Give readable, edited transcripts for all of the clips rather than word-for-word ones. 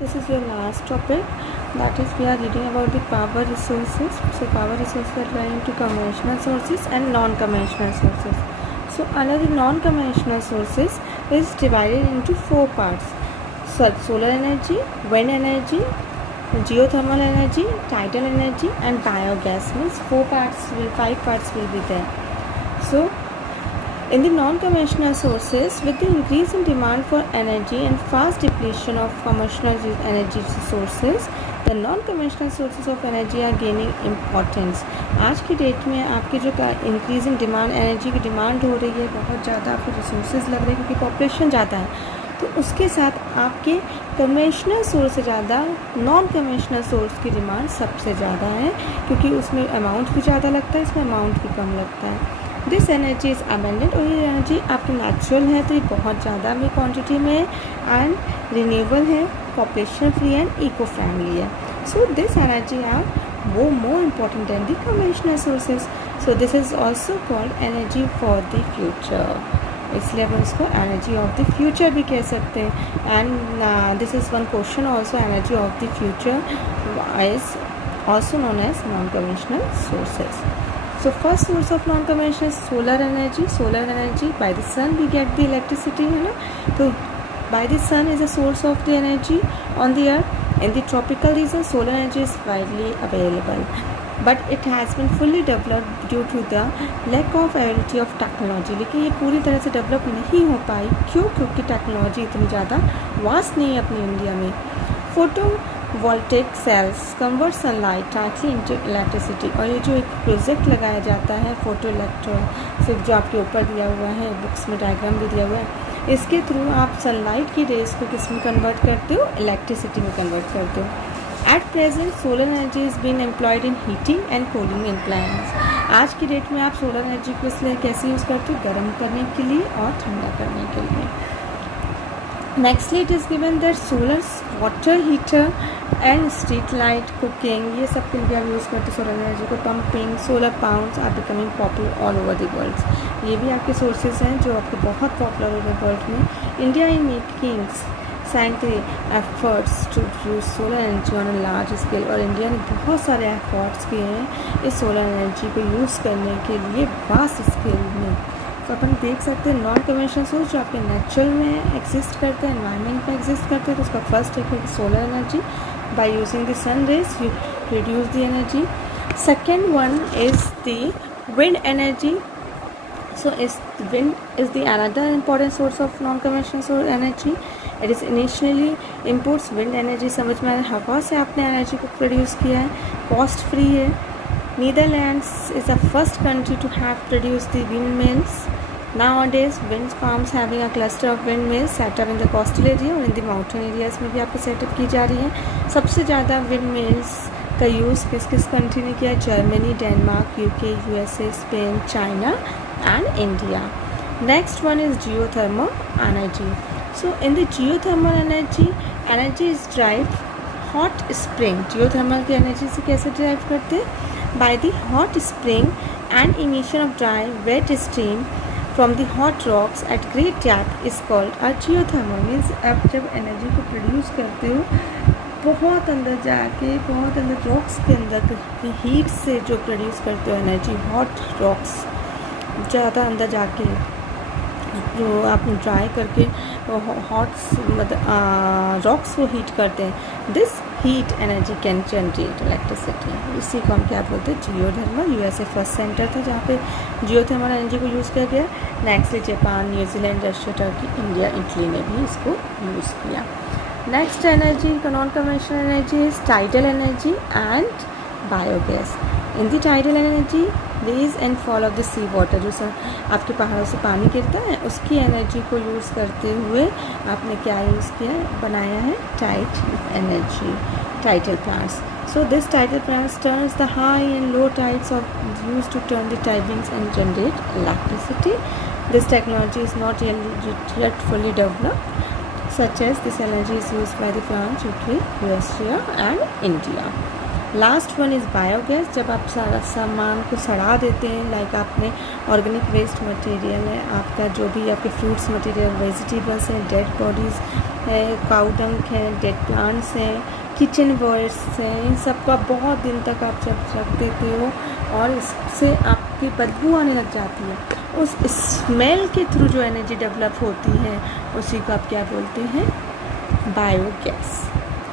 This is your last topic, that is we are reading about the power resources. So power resources are divided into conventional sources and non-conventional sources. So under the non-conventional sources is divided into four parts: solar energy, wind energy, geothermal energy, tidal energy and biogas. Means five parts will be there. So in the non-conventional sources, with the increase in demand for energy and fast depletion of conventional energy sources, the non-conventional sources of energy are gaining importance. आज की date में आपकी जो increase in demand, energy की demand हो रही है, बहुत ज़्यादा आपके रिसोर्सेज लग रहे हैं क्योंकि पॉपुलेशन ज़्यादा है, तो उसके साथ आपके कन्वेंशनल सोर्स से ज़्यादा नॉन कन्वेंशनल सोर्स की डिमांड सबसे ज़्यादा है, क्योंकि उसमें अमाउंट भी ज़्यादा लगता है, इसमें अमाउंट भी कम लगता है. दिस एनर्जी इज़ अबेंडेंट, और ये एनर्जी आपकी नेचुरल है तो ये बहुत ज़्यादा में क्वांटिटी में है एंड रिन्यूएबल है, population free and eco friendly है. सो दिस एनर्जी आर वो more important than the conventional sources. So this is also called energy for the future, इसलिए अपन इसको एनर्जी ऑफ द फ्यूचर भी कह सकते हैं. And this is one question also, energy of the future is also known as non conventional sources. So first source of non-conventional solar energy. Solar energy, by the sun we get the electricity, है ना. तो by the sun is a source of the energy on the earth. In the tropical region, solar energy is widely available, but it has been fully developed due to the lack of availability of technology. लेकिन ये पूरी तरह से develop नहीं हो पाई. क्यों? क्योंकि technology इतनी ज़्यादा वास्ट नहीं है अपनी इंडिया में. Photovoltaic sales convert sunlight directly into electricity. और ये जो एक प्रोजेक्ट लगाया जाता है फोटो इलेक्ट्रो, जो आपके ऊपर दिया हुआ है, बुक्स में डायग्राम भी दिया हुआ है, इसके थ्रू आप सनलाइट की रेज को किस में कन्वर्ट करते हो? इलेक्ट्रिसिटी में कन्वर्ट करते हो. At present solar energy is been employed in heating and cooling appliance. आज की डेट में आप सोलर एनर्जी को इसलिए कैसे यूज़ करते हो? गर्म करने के लिए और ठंडा करने के लिए. Nextly it is given that solar water heater and street light cooking, ये सब के लिए आप यूज़ करते हो सोलर एनर्जी को. Pumping solar pounds are becoming popular all over the world. ये भी आपके सोर्सेज हैं जो आपके बहुत पॉपुलर हो गए वर्ल्ड में. India in making scientific efforts to use solar energy on a large scale. और इंडिया ने बहुत सारे एफर्ट्स किए हैं इस सोलर एनर्जी को यूज़ करने के लिए वास्ट स्केल में. तो अपन देख सकते हैं नॉन कन्वेंशनल सोर्स जो आपके नेचुरल में एग्जिस्ट करते हैं, एनवायरनमेंट में एग्जिस्ट करते हैं, तो उसका फर्स्ट एक है solar energy. By using the sun rays you reduce the energy. Second one is the wind energy. So wind is the another important source of non-conventional source energy. It is initially imports wind energy. समझ में आ रहा है, हवा से आपने energy को produce किया है, कॉस्ट फ्री है. Netherlands is the first country to have produced the windmills. Nowadays, wind farms having a cluster of windmills set up in the coastal area और in the mountain areas में भी आपको setup की जा रही है. सबसे ज़्यादा windmills का यूज़ किस किस कंट्री ने किया? Germany, Denmark, UK, USA, Spain, China and India. Next one is geothermal energy. So in the geothermal energy is drive hot spring. Geothermal की एनर्जी से कैसे ड्राइव करते हैं? by the hot spring and emission of dry wet stream from the hot rocks at great depth is called a geothermal. means आप जब energy को produce करते हो बहुत अंदर जाके, बहुत अंदर रॉक्स के अंदर हीट से जो प्रोड्यूस करते हो एनर्जी, हॉट रॉक्स ज़्यादा अंदर जाके जो आप ड्राई करके हॉट रॉक्स को हीट करते हैं. This heat energy can generate electricity. इसी को हम क्या बोलते हैं? जियोथर्मल. यूएसए फर्स्ट सेंटर था जहाँ पे जियोथर्मल एनर्जी को यूज़ किया गया. Next Japan, New Zealand, Russia, Turkey, India, Italy ने भी इसको यूज़ किया. नेक्स्ट एनर्जी का non conventional energy is tidal energy and biogas. In the tidal energy rise and fall of the sea water, जो आपके पहाड़ों से पानी गिरता है, उसकी एनर्जी को यूज़ करते हुए आपने क्या यूज़ किया? बनाया है tide energy, tidal plants. So this tidal plants turns the high and low tides of use to turn the tidings and generate electricity. This technology is not yet fully developed, such as this energy is used by the plants UK, USA and India. Last one is biogas. जब आप सारा सामान को सड़ा देते हैं, like आपने organic waste material है, आपका जो भी आपके फ्रूट्स मटेरियल, वेजिटेबल्स हैं, डेड बॉडीज़ है, काऊ डंग है, डेड प्लांट्स हैं, किचन वेस्ट हैं, इन सब का बहुत दिन तक आप जब रख देते हो और इससे आपकी बदबू आने लग जाती है, उस स्मेल के थ्रू जो एनर्जी डेवलप होती है उसी को आप क्या बोलते हैं, biogas.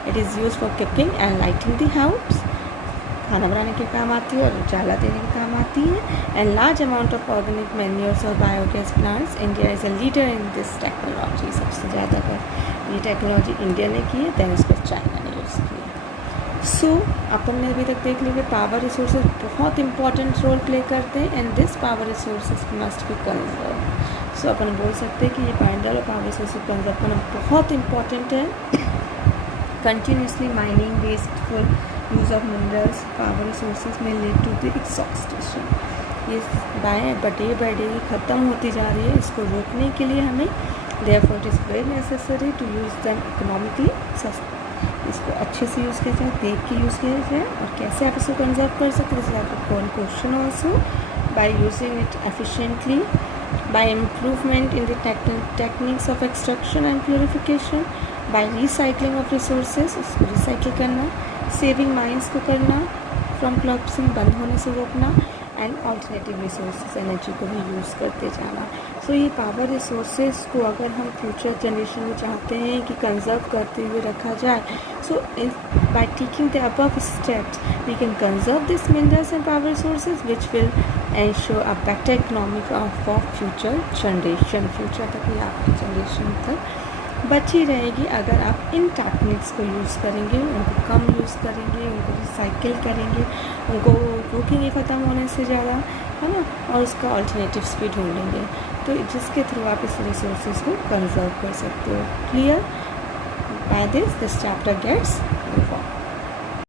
It is use for cooking and lighting the house, खाना बनाने के काम आती है और उजाला देने के काम आती है। And large amount of organic manures और biogas plants, India is a leader in this technology. सबसे ज़्यादा अगर ये टेक्नोलॉजी इंडिया ने की है दैन उसको चाइना ने यूज़ किया। सो अपन ने अभी तक देख लिया कि पावर रिसोर्सेज बहुत इंपॉर्टेंट रोल प्ले करते हैं and this power resources must be conserve. So अपन बोल सकते हैं कि ये बाइंडर और पावर रिसोर्सेज कंजर्व करना बहुत इंपॉर्टेंट है। Continuously mining, wasteful use of minerals, power resources में लीड टू द एक्सॉस्टेशन। ये बाय डे ख़त्म होती जा रही है, इसको रोकने के लिए हमें therefore it is very necessary to use them economically, इसको अच्छे से यूज़ किया जाए, देख के यूज़ किया जाए। और कैसे आप इसको कंजर्व कर सकते हैं, दिस इज आपका one question also, by using it efficiently, by improvement in the techniques of extraction and purification, by recycling of resources, उसको रिसाइकिल करना, सेविंग माइंस को करना, फ्रॉम कोलैप्सिंग, बंद होने से रोकना, एंड ऑल्टरनेटिव रिसोर्सेज एनर्जी को भी यूज़ करते जाना। सो ये पावर रिसोर्सेज को अगर हम फ्यूचर जनरेशन में चाहते हैं कि कंजर्व करते हुए रखा जाए, so by taking the above steps we can conserve this minerals and power resources which will ensure a better economic for future generation. Future तक या आपकी जनरेशन तक बची रहेगी अगर आप इन टेक्निक्स को यूज़ करेंगे, उनको कम यूज़ करेंगे, उनको रिसाइकिल करेंगे, उनको रोकेंगे ख़त्म होने से ज़्यादा, है ना, और उसका अल्टरनेटिव्स भी ढूंढेंगे, तो जिसके थ्रू आप इस रिसोर्सेज को कंजर्व कर सकते हो। Clear? By this chapter gets